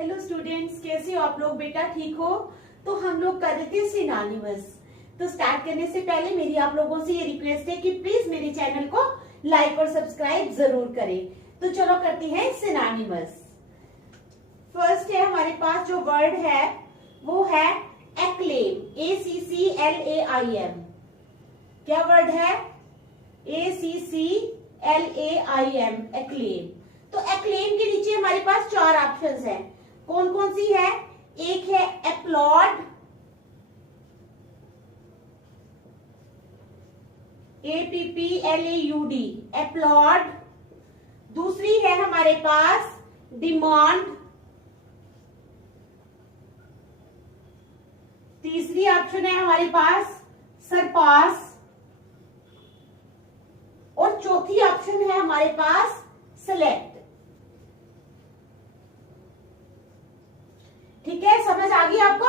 Hello students, कैसे हो आप लोग? बेटा ठीक हो? तो हम लोग कर रहे थे सिनोनिमस। तो स्टार्ट करने से पहले मेरी आप लोगों से ये रिक्वेस्ट है कि प्लीज मेरे चैनल को लाइक और सब्सक्राइब जरूर करें। तो चलो करते हैं सिनोनिमस। फर्स्ट है हमारे पास जो वर्ड है वो है एक्लेम, ACCLAIM। क्या वर्ड है? ACCLAIM, acclaim. तो एक्लेम के नीचे हमारे पास चार ऑप्शंस हैं। कौन कौन सी है? एक है एप्लॉड, APPLAUD, एप्लॉड। दूसरी है हमारे पास डिमांड। तीसरी ऑप्शन है हमारे पास सरपास। और चौथी ऑप्शन है हमारे पास सेलेक्ट। ठीक है, समझ आ गई आपको?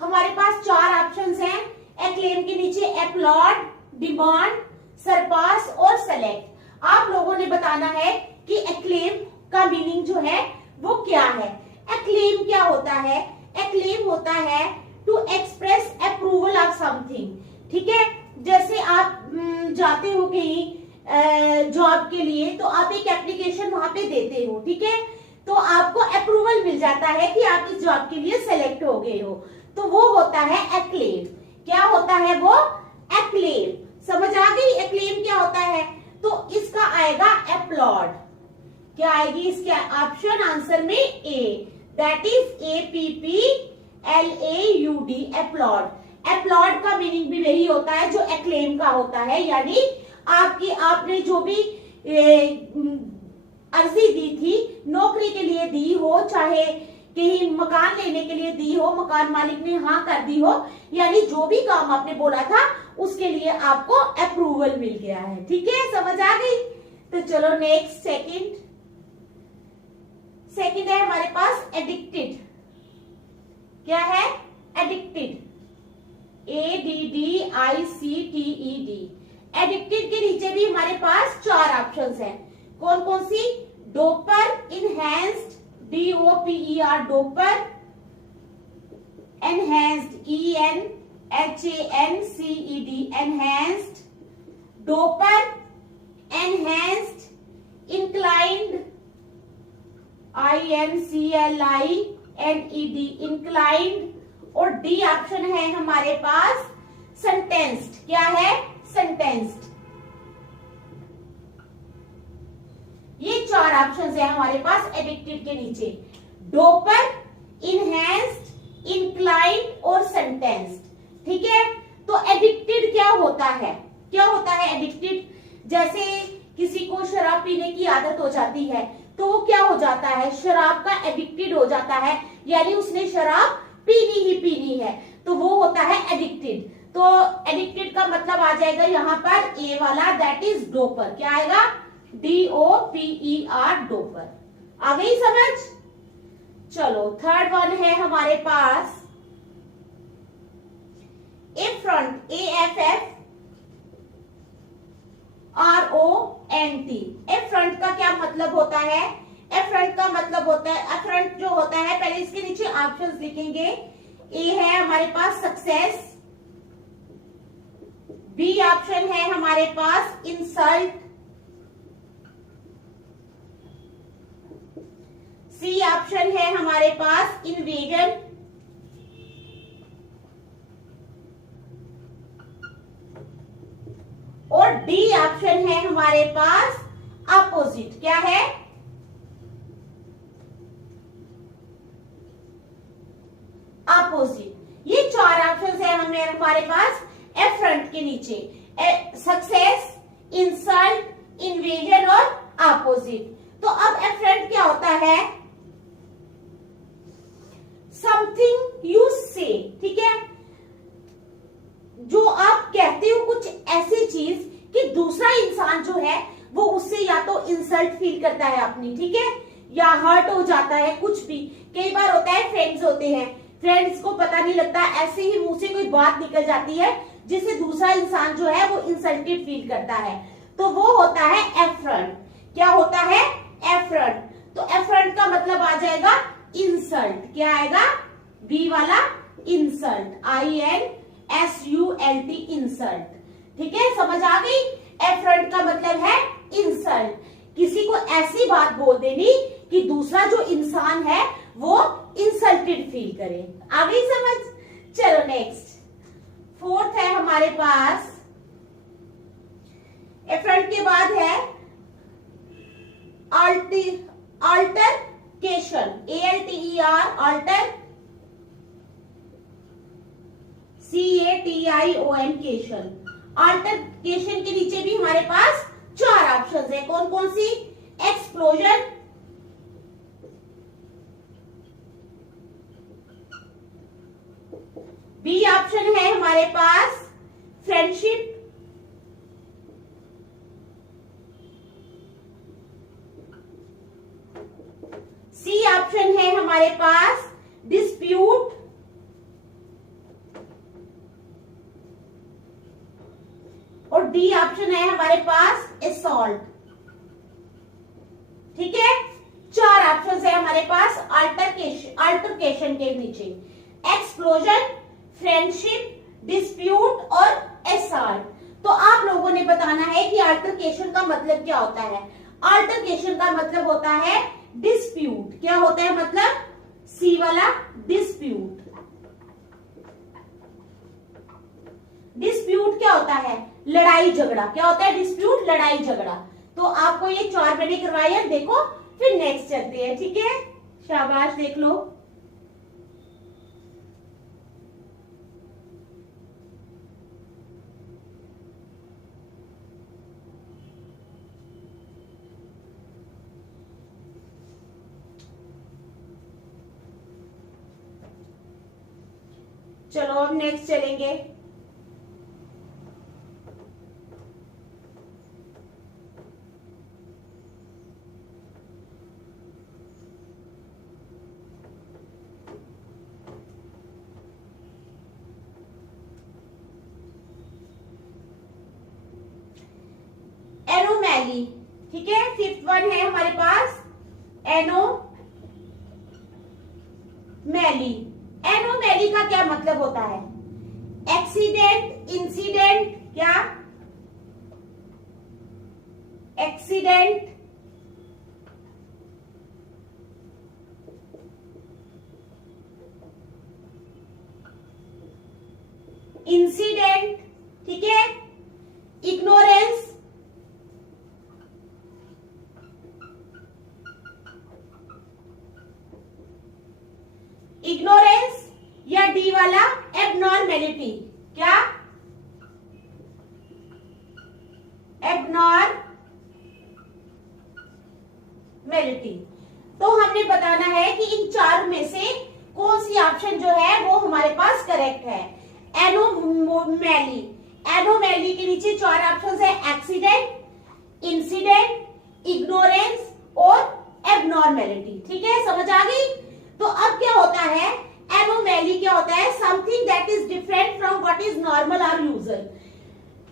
हमारे पास चार ऑप्शंस हैं एक्लेम के नीचे, एप्लॉड, डिमांड, सरपास और सेलेक्ट। आप लोगों ने बताना है कि एक्लेम का मीनिंग जो है वो क्या है। एक्लेम क्या होता है? एक्लेम होता है to express approval of something. ठीक है, जैसे आप जाते हो कहीं जॉब के लिए, तो आप एक एप्लीकेशन वहां पे देते हो। ठीक है, तो आपको अप्रूवल मिल जाता है कि आप इस जॉब के लिए सेलेक्ट हो गए हो, तो वो होता है एक्लेम। क्या होता है वो? एक्लेम। समझ आ गई एक्लेम क्या होता है? तो इसका आएगा एप्लॉड। क्या आएगी इसके ऑप्शन आंसर में? ए, दैट इज APPLAUD, एप्लॉड। एप्लॉड का मीनिंग भी वही होता है जो एक्लेम का होता है, यानी आपने जो भी अर्जी दी थी, नौकरी के लिए दी हो, चाहे कहीं मकान लेने के लिए दी हो, मकान मालिक ने हाँ कर दी हो, यानी जो भी काम आपने बोला था उसके लिए आपको अप्रूवल मिल गया है। ठीक है, समझ आ गई? तो चलो नेक्स्ट, सेकंड है हमारे पास एडिक्टेड। क्या है? Addicted, ADDICTED। एडिक्टेड के नीचे भी हमारे पास चार ऑप्शंस हैं। कौन कौन सी? Doper, enhanced, DOPER, doper, enhanced, ENHANCED, enhanced, doper, enhanced, inclined, INCLINED, inclined. और डी ऑप्शन है हमारे पास सेंटेंस्ड। क्या है? सेंटेंस्ड। ये चार ऑप्शंस है हमारे पास एडिक्टेड के नीचे, डोपर, इनहैंस्ड, इंक्लाइंड और सेंटेंस्ड। ठीक है, तो एडिक्टेड क्या होता है? क्या होता है एडिक्टेड? जैसे किसी को शराब पीने की आदत हो जाती है, तो वो क्या हो जाता है? शराब का एडिक्टेड हो जाता है, यानी उसने शराब पीनी ही पीनी है, तो वो होता है एडिक्टेड। तो एडिक्टेड का मतलब आ जाएगा यहाँ पर ए वाला, दैट इज डोपर। क्या आएगा? DOPER, Doppler. आ गई समझ? चलो थर्ड वन है हमारे पास एफ्रंट, AFFRONT। एफ्रंट का क्या मतलब होता है? एफ्रंट का मतलब होता है, एफ्रंट जो होता है, पहले इसके नीचे ऑप्शंस लिखेंगे। ए है हमारे पास सक्सेस, बी ऑप्शन है हमारे पास इंसल्ट, सी ऑप्शन है हमारे पास इन्वेजन, और डी ऑप्शन है हमारे पास अपोजिट। क्या है? अपोजिट। ये चार ऑप्शन है हमारे पास एफ्रंट के नीचे, सक्सेस, इंसल्ट, इन्वेजन और अपोजिट। तो अब एफ्रंट क्या होता है? समथिंग यू से। ठीक है, जो आप कहते हो कुछ ऐसी चीज कि दूसरा इंसान जो है वो उससे या तो इंसल्ट फील करता है अपनी, ठीक है, या हर्ट हो जाता है, कुछ भी। कई बार होता है फ्रेंड्स होते हैं, फ्रेंड्स को पता नहीं लगता, ऐसे ही मुंह से कोई बात निकल जाती है जिससे दूसरा इंसान जो है वो इंसल्टेड फील करता है, तो वो होता है एफ्रंट। क्या होता है? एफ्रंट। तो एफ्रंट का मतलब आ जाएगा इंसल्ट, क्या आएगा, बी वाला इंसल्ट, INSULT इंसल्ट। ठीक है, समझ आ गई। एफ्रंट का मतलब है इंसल्ट, किसी को ऐसी बात बोल देनी कि दूसरा जो इंसान है वो इंसल्टेड फील करे। आ गई समझ। चलो नेक्स्ट, फोर्थ है हमारे पास, एफ्रंट के बाद है अल्टरकेशन, ALTER, अल्टर CATION केशन। अल्टरकेशन के नीचे भी हमारे पास 4 ऑप्शंस है, कौन कौन सी, एक्सप्लोजन, बी ऑप्शन है हमारे पास फ्रेंडशिप, सी ऑप्शन है हमारे पास डिस्प्यूट, और डी ऑप्शन है हमारे पास असॉल्ट। ठीक है, 4 ऑप्शन है हमारे पास अल्टरकेशन के नीचे, एक्सप्लोजन, फ्रेंडशिप, डिस्प्यूट और असॉल्ट। तो आप लोगों ने बताना है कि अल्टरकेशन का मतलब क्या होता है। अल्टरकेशन का मतलब होता है डिस्प्यूट, क्या होता है मतलब, सी वाला डिस्प्यूट। डिस्प्यूट क्या होता है, लड़ाई झगड़ा, क्या होता है डिस्प्यूट, लड़ाई झगड़ा। तो आपको ये 4 मैंने करवाई है, देखो फिर नेक्स्ट चलते हैं। ठीक है, शाबाश, देख लो। चलो अब नेक्स्ट चलेंगे। एनोमैली, ठीक है, 5th वन है हमारे पास एनोमैली। एनोमैली का क्या मतलब होता है, एक्सीडेंट, इंसिडेंट, क्या, एक्सीडेंट, इंसिडेंट, ठीक है, इग्नोरेंस, इग्नोरेंस, या डी वाला एबनॉर्मेलिटी, क्या, एबनॉर्मेलिटी। तो हमने बताना है कि इन 4 में से कौन सी ऑप्शन जो है वो हमारे पास करेक्ट है। एनोमैली, एनोमैली के नीचे 4 ऑप्शन है, एक्सीडेंट, इंसिडेंट, इग्नोरेंस और एबनॉर्मेलिटी। ठीक है, समझ आ गई। तो अब क्या होता है, एनोमैली क्या होता है, something that is different from what is normal और यूजुअल।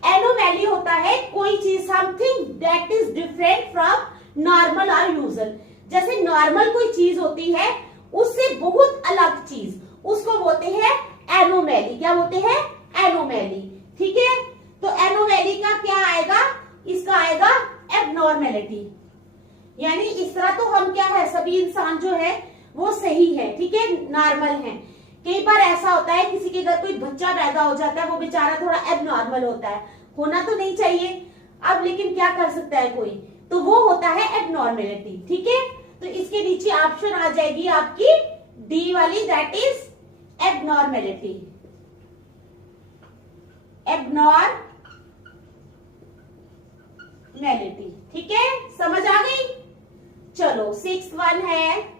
एनोमैली होता है कोई चीज, something that is different from normal और यूजुअल। जैसे नॉर्मल कोई चीज होती है, उससे बहुत अलग चीज, उसको बोलते हैं एनोमैली। क्या बोलते हैं, एनोमैली। ठीक है, तो एनोमैली का क्या आएगा, इसका आएगा एबनॉर्मेलिटी। यानी इस तरह तो हम क्या है, सभी इंसान जो है वो सही है, ठीक है, नॉर्मल है। कई बार ऐसा होता है किसी के घर कोई बच्चा पैदा हो जाता है, वो बेचारा थोड़ा एबनॉर्मल होता है, होना तो नहीं चाहिए, अब लेकिन क्या कर सकता है कोई, तो वो होता है एबनॉर्मेलिटी। ठीक है, तो इसके नीचे ऑप्शन आ जाएगी आपकी डी वाली, दैट इज एबनॉर्मेलिटी, एबनॉर्मेलिटी। ठीक है, समझ आ गई। चलो 6th वन है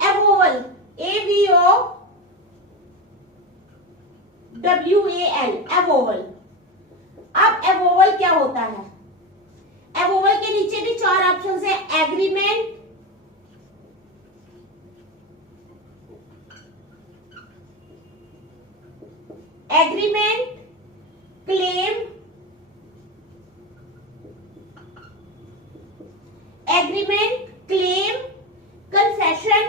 एवोवल, AVOWAL, एवोवल। अब एवोवल क्या होता है, एवोवल के नीचे भी 4 ऑप्शंस है, agreement, agreement, claim, agreement, claim, confession,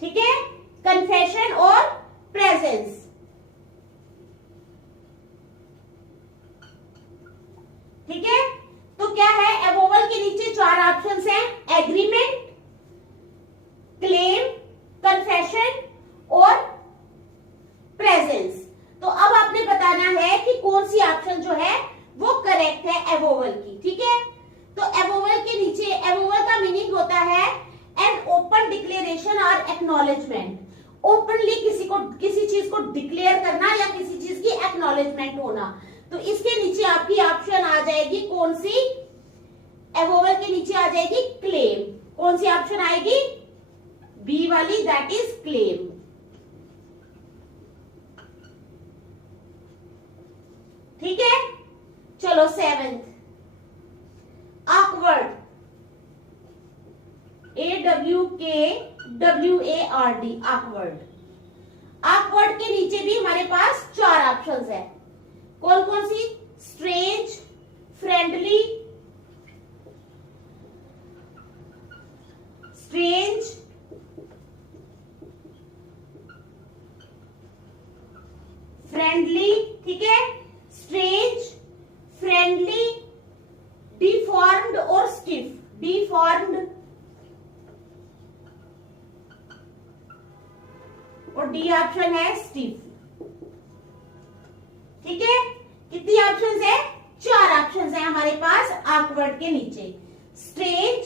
ठीक है, कन्फेशन और प्रेजेंस। ठीक है, तो क्या है, एवोवल के नीचे 4 ऑप्शंस हैं, एग्रीमेंट, क्लेम, कन्फेशन और प्रेजेंस। तो अब आपने बताना है कि कौन सी ऑप्शन जो है वो करेक्ट है एवोवल की। ठीक है, तो एवोवल के नीचे, एवोवल का मीनिंग होता है एन ओपन डिक्लेरेशन और एक्नॉलेजमेंट। ओपनली किसी चीज को डिक्लेयर करना या किसी चीज की एक्नॉलेजमेंट होना। तो इसके नीचे आपकी ऑप्शन आ जाएगी कौन सी, एवोवल के नीचे आ जाएगी क्लेम। कौन सी ऑप्शन आएगी, बी वाली, दैट इज क्लेम। ठीक है, चलो 7th, awkward, AWKWARD, awkward. Awkward के नीचे भी हमारे पास 4 ऑप्शंस है। कौन कौन सी, स्ट्रेंज, फ्रेंडली, स्ट्रेंज, फ्रेंडली, ठीक है, स्ट्रेंज, फ्रेंडली, डिफॉर्म्ड और स्टिफ, डिफॉर्म्ड और डी ऑप्शन है स्टिफ। ठीक है, कितनी ऑप्शंस है, 4 ऑप्शंस है हमारे पास ऑकवर्ड के नीचे, स्ट्रेंज,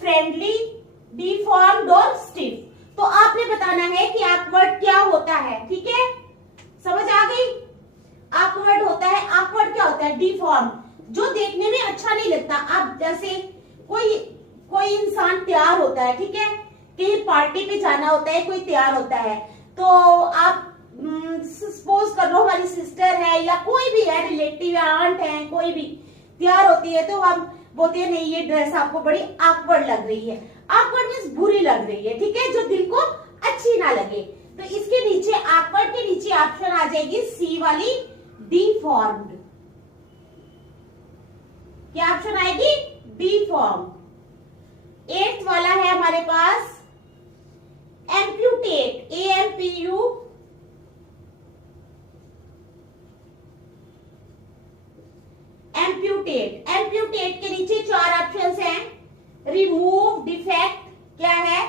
फ्रेंडली, डिफॉर्म्ड और स्टिफ। तो आपने बताना है कि ऑकवर्ड क्या होता है। ठीक है, समझ आ गई, ऑकवर्ड होता है, ऑकवर्ड क्या होता है, डिफॉर्म, जो देखने में अच्छा नहीं लगता। आप जैसे कोई इंसान तैयार होता है, ठीक है, कहीं पार्टी पे जाना होता है, कोई तैयार होता है, तो आप सपोज कर लो हमारी सिस्टर है या कोई भी है, रिलेटिव या आंट है, कोई भी तैयार होती है, तो हम बोलते हैं नहीं ये ड्रेस आपको बड़ी ऑकवर्ड लग रही है। ऑकवर्ड मींस बुरी लग रही है, ठीक है, जो दिल को अच्छी ना लगे। तो इसके नीचे, ऑकवर्ड के नीचे ऑप्शन आ जाएगी सी वाली, डिफॉर्म्ड। क्या ऑप्शन आएगी, डिफॉर्म्ड। 8th वाला है हमारे पास एम्प्यूटेट, AMPU, एम्प्यूटेट। एम्प्यूटेट के नीचे 4 ऑप्शंस हैं, रिमूव, डिफेक्ट, क्या है,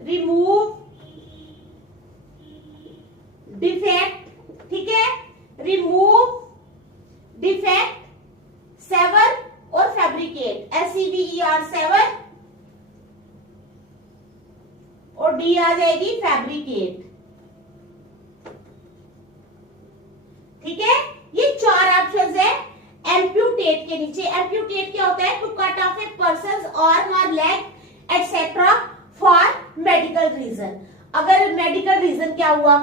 रिमूव, डिफेक्ट, ठीक है, रिमूव, डिफेक्ट, सेवर और फैब्रिकेट, SEVER, सेवर, और डी आ जाएगी फैब्रिकेट। ठीक है, ये 4 ऑप्शंस है एम्प्यूटेट के नीचे। एम्प्यूटेट क्या होता है, to cut off a person's arm और leg etcetera for medical reason. अगर मेडिकल रीजन क्या हुआ,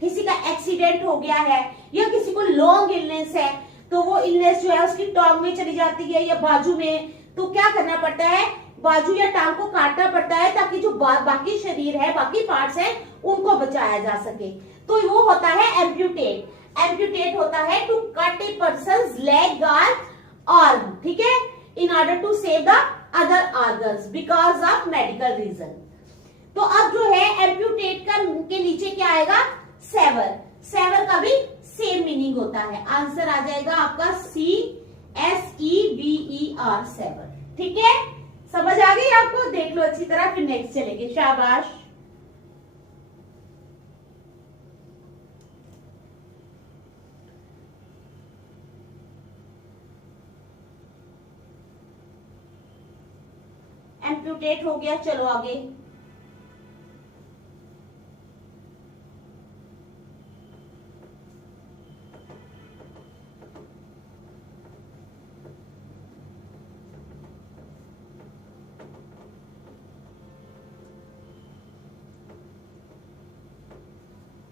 किसी का एक्सीडेंट हो गया है या किसी को लॉन्ग इलनेस है, तो वो इलनेस जो है उसकी टांग में चली जाती है या बाजू में, तो क्या करना पड़ता है, बाजू या टांग को काटना पड़ता है ताकि जो बाकी शरीर है, बाकी पार्ट्स हैं, उनको बचाया जा सके। तो वो होता है एम्प्यूटेट। एम्प्यूटेट होता है to cut a person's leg और आर्म, ठीक है, in order to save the other organs because of medical reason. तो अब जो है एम्प्यूटेट का के नीचे क्या आएगा, सेवर। सेवर का भी सेम मीनिंग होता है। आंसर आ जाएगा आपका CSEVER, सेवर। ठीक है, समझ आ गई आपको, देख लो अच्छी तरह, फिर नेक्स्ट चलेंगे। शाबाश। एम्प्यूटेट हो गया, चलो आगे।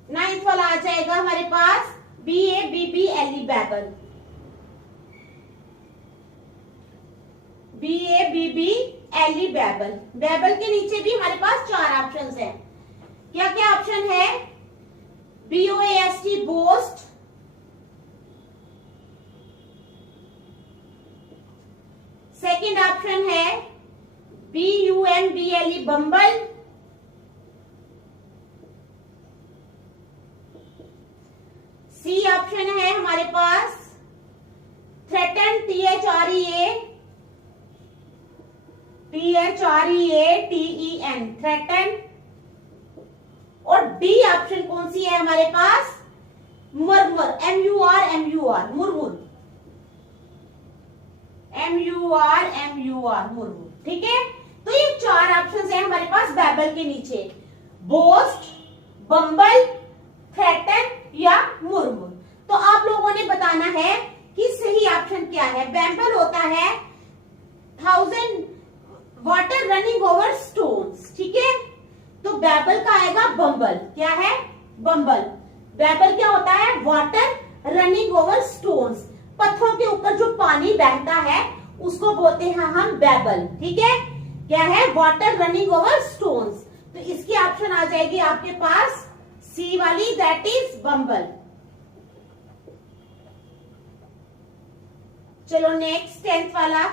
नाइन्थ वाला आ जाएगा हमारे पास BABBLE, बैबल। BABBLE, बैबल। बैबल के नीचे भी हमारे पास 4 ऑप्शंस हैं, क्या क्या ऑप्शन है? BOAST बोस्ट, सेकंड ऑप्शन है BUMBLE बम्बल, सी ऑप्शन है हमारे पास थ्रेटन, THREATEN थ्रेटन, और डी ऑप्शन कौन सी है हमारे पास? मुरमुर, MUR मुरमुर, मुरमुर। ठीक है, तो ये चार ऑप्शन है हमारे पास बैबल के नीचे, बोस्ट, बम्बल, थ्रेटन या मुरमुर। तो आप लोगों ने बताना है कि सही ऑप्शन क्या है। बैबल होता है 1000 वाटर रनिंग ओवर स्टोन्स। ठीक है, तो बैबल का आएगा बम्बल। क्या है? बम्बल। बैबल क्या होता है? वाटर रनिंग ओवर स्टोन्स, पत्थरों के ऊपर जो पानी बहता है उसको बोलते हैं हम बैबल। ठीक है, क्या है? Water running over stones. तो इसकी ऑप्शन आ जाएगी आपके पास सी वाली, दैट इज बम्बल। चलो नेक्स्ट 10th वाला,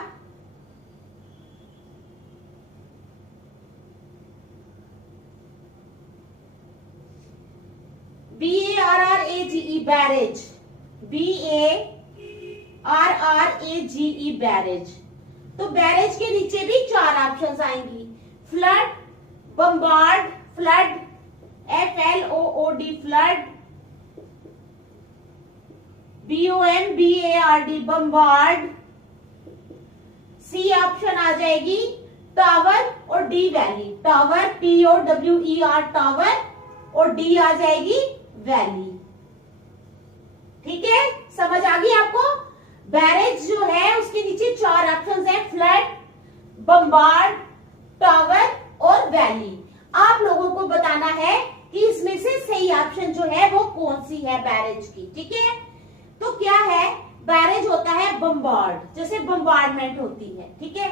BARRAGE बैरेज, BARRAGE बैरेज। तो बैरेज के नीचे भी चार ऑप्शंस आएंगी, flood, bombard, flood, FLOOD flood, BOMBARD bombard, C option आ जाएगी टावर, और D valley, tower TOWER tower, और डी आ जाएगी वैली। ठीक है, समझ आ गई आपको? बैरेज जो है उसके नीचे चार ऑप्शंस हैं, फ्लड, बम्बार्ड, टावर और वैली। आप लोगों को बताना है कि इसमें से सही ऑप्शन जो है वो कौन सी है बैरेज की। ठीक है, तो क्या है? बैरेज होता है बम्बार्ड, जैसे बम्बार्डमेंट होती है। ठीक है,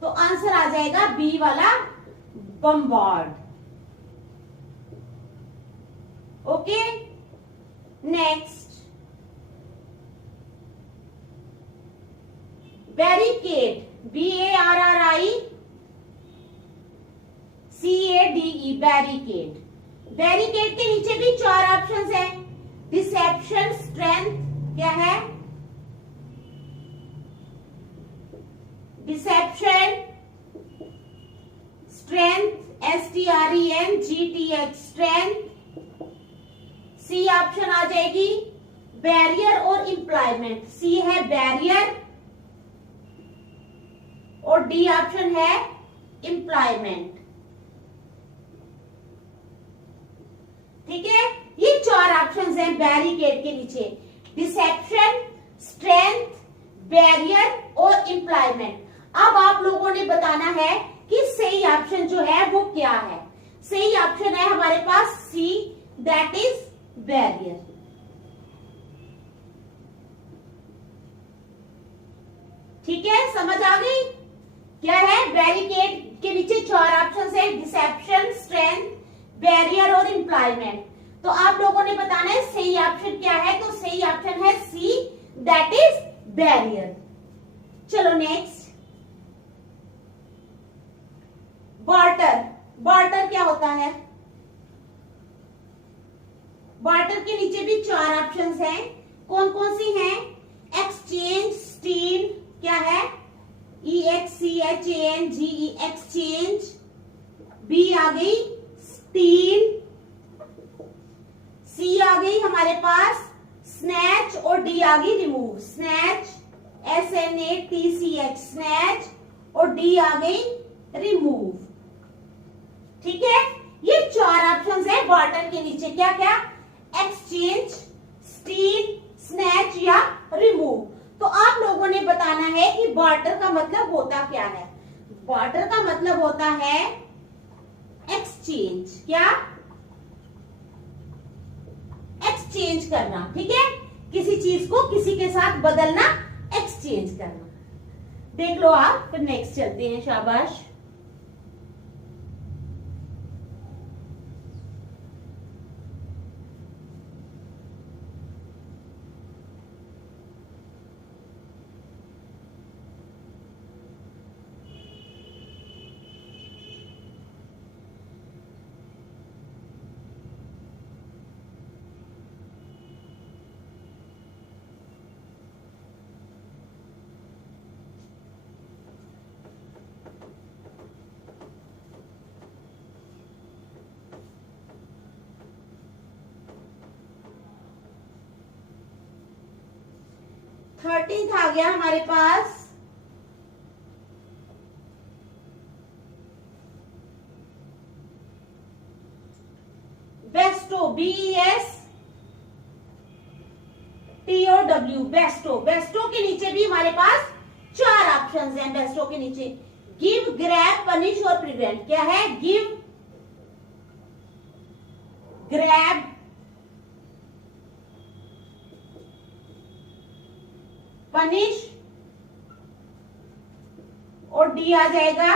तो आंसर आ जाएगा बी वाला, bombard. Okay, next, barricade, BARRICADE barricade. Barricade के नीचे भी चार ऑप्शंस हैं, डिसेप्शन, स्ट्रेंथ, क्या है? Deception, strength, STRENGTH strength. C option आ जाएगी बैरियर और इंप्लॉयमेंट, सी है बैरियर और डी ऑप्शन है इंप्लॉयमेंट। ठीक है, ये चार ऑप्शंस हैं बैरिकेड के नीचे, डिसेप्शन, स्ट्रेंथ, बैरियर और इंप्लॉयमेंट। अब आप लोगों ने बताना है कि सही ऑप्शन जो है वो क्या है। सही ऑप्शन है हमारे पास सी, दैट इज बैरियर। ठीक है, समझ आ गई? क्या है? बैरिकेड के नीचे चार ऑप्शन है, डिसेप्शन, स्ट्रेंथ, बैरियर और इंप्लॉयमेंट। तो आप लोगों ने बताना है सही ऑप्शन क्या है। तो सही ऑप्शन है सी, दैट इज बैरियर। चलो नेक्स्ट, बार्टर। बार्टर क्या होता है? बार्टर के नीचे भी चार ऑप्शंस हैं, कौन कौन सी हैं? एक्सचेंज, स्टील, क्या है? EXCHANGE एक्सचेंज, बी आ गई स्टील, सी आ गई हमारे पास स्नैच, और डी आ गई रिमूव, स्नैच, SNATCH स्नैच, और डी आ गई रिमूव। ठीक है, ये चार ऑप्शंस है बार्टर के नीचे, क्या क्या? एक्सचेंज, स्टील, स्नैच या रिमूव। तो आप लोगों ने बताना है कि बार्टर का मतलब होता क्या है। बार्टर का मतलब होता है एक्सचेंज, क्या? एक्सचेंज करना। ठीक है, किसी चीज को किसी के साथ बदलना, एक्सचेंज करना। देख लो आप, फिर नेक्स्ट चलते हैं, शाबाश। 13th आ गया हमारे पास बेस्टो, BESTOW, बेस्टो। बेस्टो के नीचे भी हमारे पास 4 ऑप्शंस हैं। बेस्टो के नीचे गिव, ग्रैब, पनिश और प्रिवेंट। क्या है? गिव, ग्रैब, पनिश और डी आ जाएगा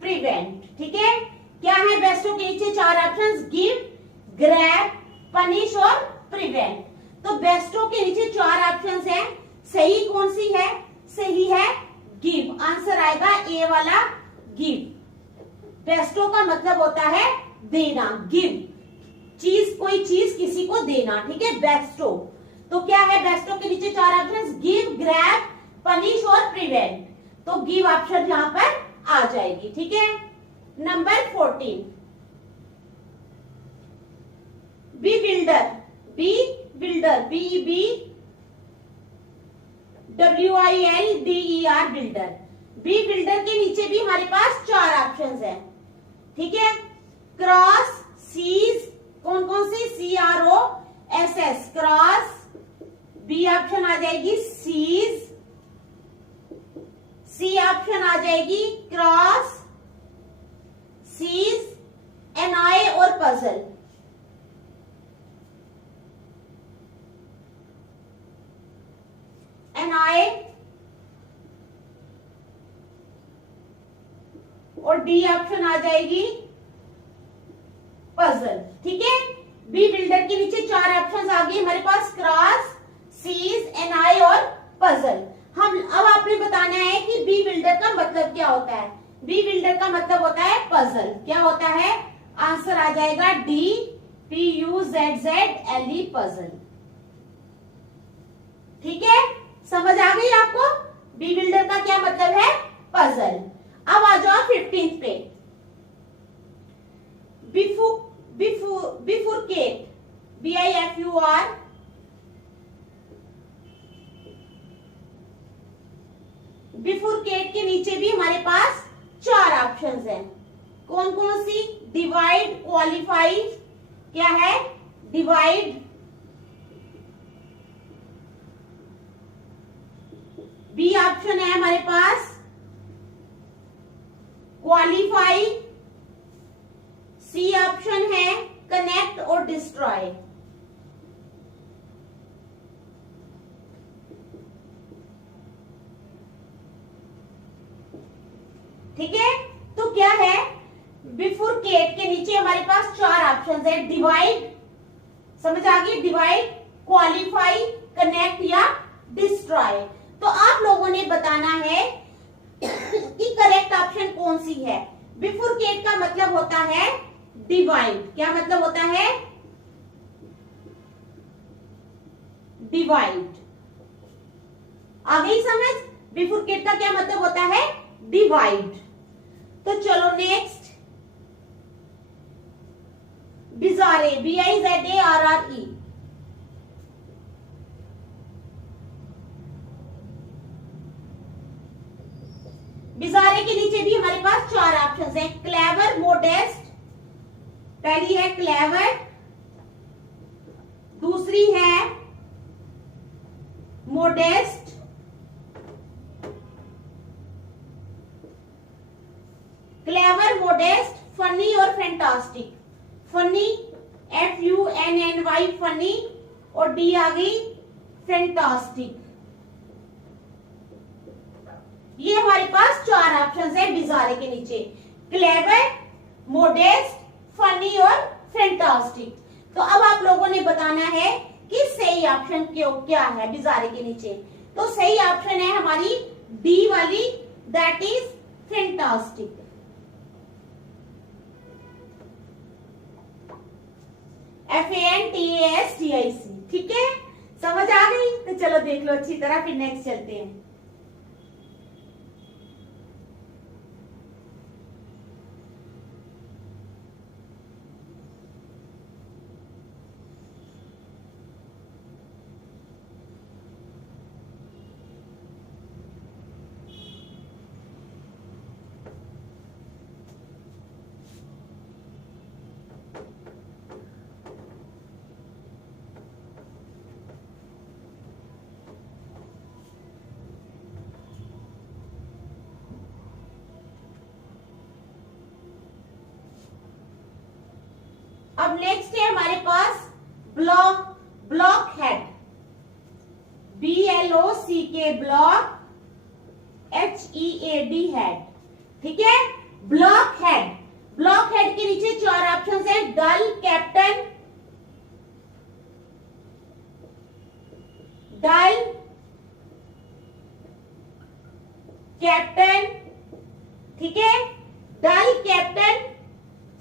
प्रिवेंट। ठीक है, क्या है? बेस्टो के नीचे 4 ऑप्शंस, गिव, ग्रैब, पनिश और प्रिवेंट। तो बेस्टो के नीचे 4 ऑप्शंस हैं, सही कौन सी है? सही है गिव। आंसर आएगा ए वाला, गिव। बेस्टो का मतलब होता है देना, गिव, चीज, कोई चीज किसी को देना। ठीक है, बेस्टो। तो क्या है? बेस्टो के नीचे 4 ऑप्शंस, गिव, ग्रैब, पनिश और प्रिवेंट। तो गिव ऑप्शन यहां पर आ जाएगी। ठीक है, number 14 bewilder, bewilder, BWILDER, bewilder. Bewilder के नीचे भी हमारे पास 4 ऑप्शंस हैं। ठीक है, क्रॉस, सीज, कौन कौन सी? CROSS, cross. बी ऑप्शन आ जाएगी सीज, सी ऑप्शन आ जाएगी क्रॉस, सीज, NI और पजल। NI और डी ऑप्शन आ जाएगी पजल। ठीक है, बी बिल्डर के नीचे 4 ऑप्शंस आ गए हमारे पास, क्रॉस, सीज, NI और पजल। हम अब आपने बताना है कि बी बिल्डर का मतलब क्या होता है। बी बिल्डर का मतलब होता है पजल। क्या होता है? आंसर आ जाएगा डी, PUZZLE, पजल। ठीक है, समझ आ गई आपको? बी बिल्डर का क्या मतलब है? पजल। अब आ जाओ 15th पे, बिफुरकेट, BIFUR, बिफुरकेट के नीचे भी हमारे पास 4 ऑप्शंस हैं। कौन कौन सी? डिवाइड, क्वालिफाई, क्या है? डिवाइड, बी ऑप्शन है हमारे पास क्वालिफाई, सी ऑप्शन है कनेक्ट और डिस्ट्रॉय। ठीक है, तो क्या है? बिफुरकेट के नीचे हमारे पास 4 ऑप्शंस है। डिवाइड, समझ आ गई? डिवाइड, क्वालिफाई, कनेक्ट या डिस्ट्रॉय। तो आप लोगों ने बताना है कि करेक्ट ऑप्शन कौन सी है। बिफुरकेट का मतलब होता है डिवाइड। क्या मतलब होता है? डिवाइड। आ गई समझ? बिफुरकेट का क्या मतलब होता है? डिवाइड। तो चलो नेक्स्ट, बिजारे, BIZARRE, बिजारे के नीचे भी हमारे पास 4 ऑप्शंस हैं। क्लेवर, मोडेस्ट, पहली है क्लेवर, दूसरी है मोडेस्ट, क्लेवर, मोडेस्ट, फनी और फैंटास्टिक। फनी, FUNNY, फनी, और डी आ गई फैंटास्टिक। ये हमारे पास 4 ऑप्शंस है बिजारे के नीचे, क्लेवर, मोडेस्ट, फनी और फैंटास्टिक। तो अब आप लोगों ने बताना है कि सही ऑप्शन क्या है बिजारे के नीचे। तो सही ऑप्शन है हमारी डी वाली, दैट इज फैंटास्टिक। FANTASTIC। ठीक है, समझ आ गई? तो चलो देख लो अच्छी तरह, फिर नेक्स्ट चलते हैं। अब नेक्स्ट है हमारे पास block head, BLOCK block, HEAD head. ठीक है, ब्लॉक हेड। ब्लॉक हेड के नीचे 4 ऑप्शंस है, डल, कैप्टन, ठीक है, डल, कैप्टन,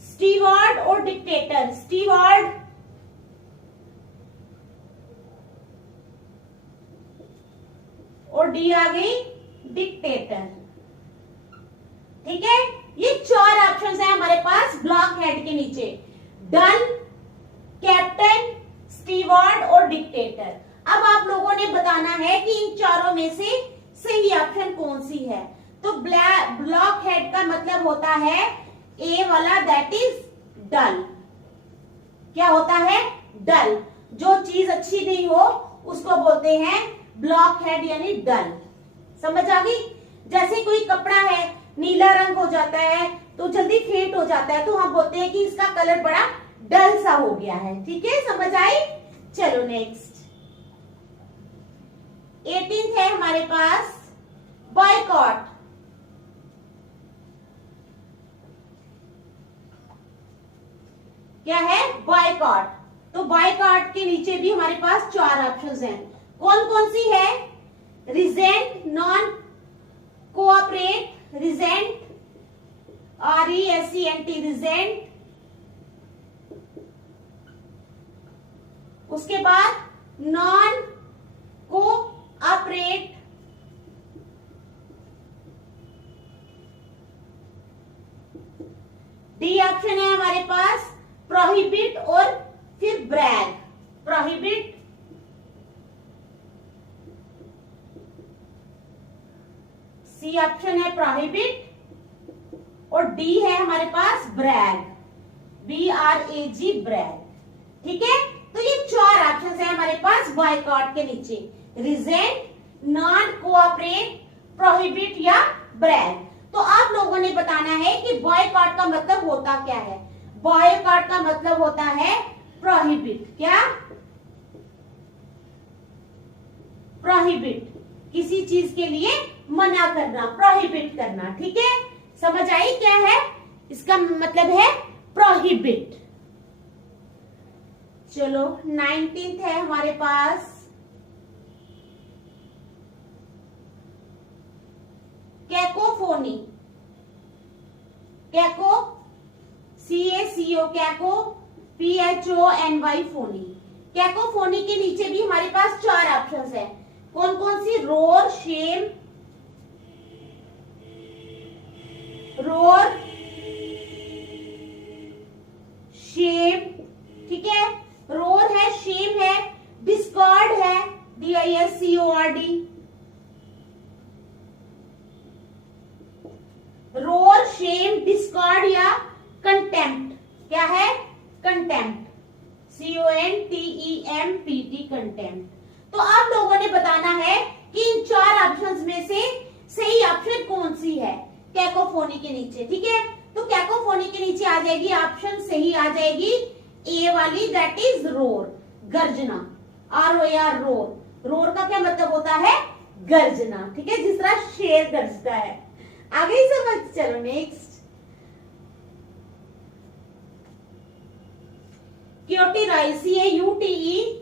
स्टीवर्ड और डिक्टेटर। स्टीवर्ड, और डी आ गई डिक्टेटर। ठीक है, ये 4 ऑप्शंस है हमारे पास ब्लॉक हेड के नीचे, डल, कैप्टन, स्टीवर्ड और डिक्टेटर। अब आप लोगों ने बताना है कि इन चारों में से सही ऑप्शन कौन सी है। तो ब्लॉक हेड का मतलब होता है ए वाला, दैट इज डल। क्या होता है? डल। जो चीज अच्छी नहीं हो उसको बोलते हैं ब्लॉक हेड यानी डल। समझ आ गई? जैसे कोई कपड़ा है, नीला रंग हो जाता है तो जल्दी फेड हो जाता है, तो हम बोलते हैं कि इसका कलर बड़ा डल सा हो गया है। ठीक है, समझ आई? चलो नेक्स्ट 18th है हमारे पास बॉयकॉट। क्या है? बॉयकॉट। तो बॉयकॉट के नीचे भी हमारे पास 4 ऑप्शंस हैं। कौन कौन सी है? Resent, non cooperate, resent, RESENT, resent. उसके बाद नॉन कोऑपरेट, डी ऑप्शन है हमारे पास प्रोहिबिट और फिर ब्रैग। प्रोहिबिट, सी ऑप्शन है प्रोहिबिट और डी है हमारे पास ब्रैग, BRAG, ब्रैग। ठीक है, तो ये 4 ऑप्शन है हमारे पास बॉयकॉट के नीचे, रिजेंट, नॉन कोऑपरेट, प्रोहिबिट या ब्रैग। तो आप लोगों ने बताना है कि बॉयकॉट का मतलब होता क्या है। बॉयकॉट का मतलब होता है प्रोहिबिट। क्या? प्रोहिबिट, किसी चीज के लिए मना करना, प्रोहिबिट करना। ठीक है, समझ आई? क्या है इसका मतलब? है प्रोहिबिट। चलो 19th है हमारे पास cacophony. Caco, CACO, caco, PHONY, phony. Cacophony के नीचे भी हमारे पास 4 ऑप्शंस है। कौन कौन सी? Roar, shame, roar, shame. ठीक है, रोर है, शेम है, डिस्कॉर्ड है, DISCORD। रोर, शेम, डिस्कॉर्ड या कंटेम्प्ट। क्या है? Contempt, CONTEMPT, contempt. तो आप लोगों ने बताना है कि इन 4 ऑप्शंस में से सही ऑप्शन कौन सी है कैकोफोनी के नीचे। ठीक है, तो कैकोफोनी के नीचे आ जाएगी ऑप्शन, सही आ जाएगी ए वाली, दैट इज रोर, गर्जना, ROAR, रोर। रोर का क्या मतलब होता है? गर्जना। ठीक है, जिस तरह शेर गरजता है। आगे ही समझ। चलो नेक्स्ट क्यूटीराइज, CAUTE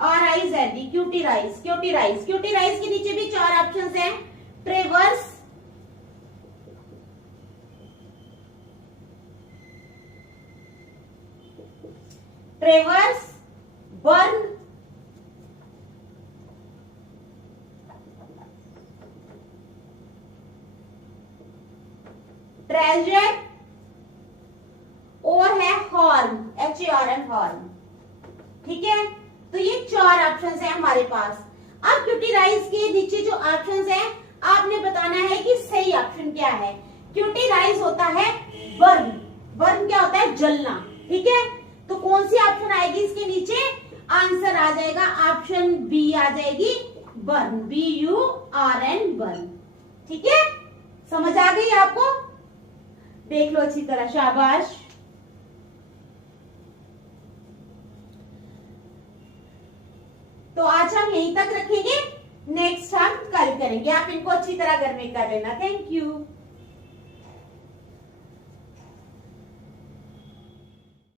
RIZ, क्यूटीराइज। क्यूटीराइज, क्यूटीराइज के नीचे भी 4 ऑप्शंस हैं, ट्रेवर्स, बर्न, ट्रेजर और है हॉर्न, HARN, हॉर्न। ठीक है, तो ये 4 ऑप्शंस है हमारे पास। अब क्यूटीराइज के नीचे जो ऑप्शंस है आपने बताना है कि सही ऑप्शन क्या है। क्यूटीराइज होता है बर्न। बर्न क्या होता है? जलना। ठीक है, तो कौन सी ऑप्शन आएगी इसके नीचे? आंसर आ जाएगा ऑप्शन बी, आ जाएगी बर्न, BURN, बर्न। ठीक है, समझ आ गई आपको? देख लो अच्छी तरह, शाबाश। तो आज हम यहीं तक रखेंगे, नेक्स्ट हम कल करेंगे। आप इनको अच्छी तरह घर में कर लेना। Thank you.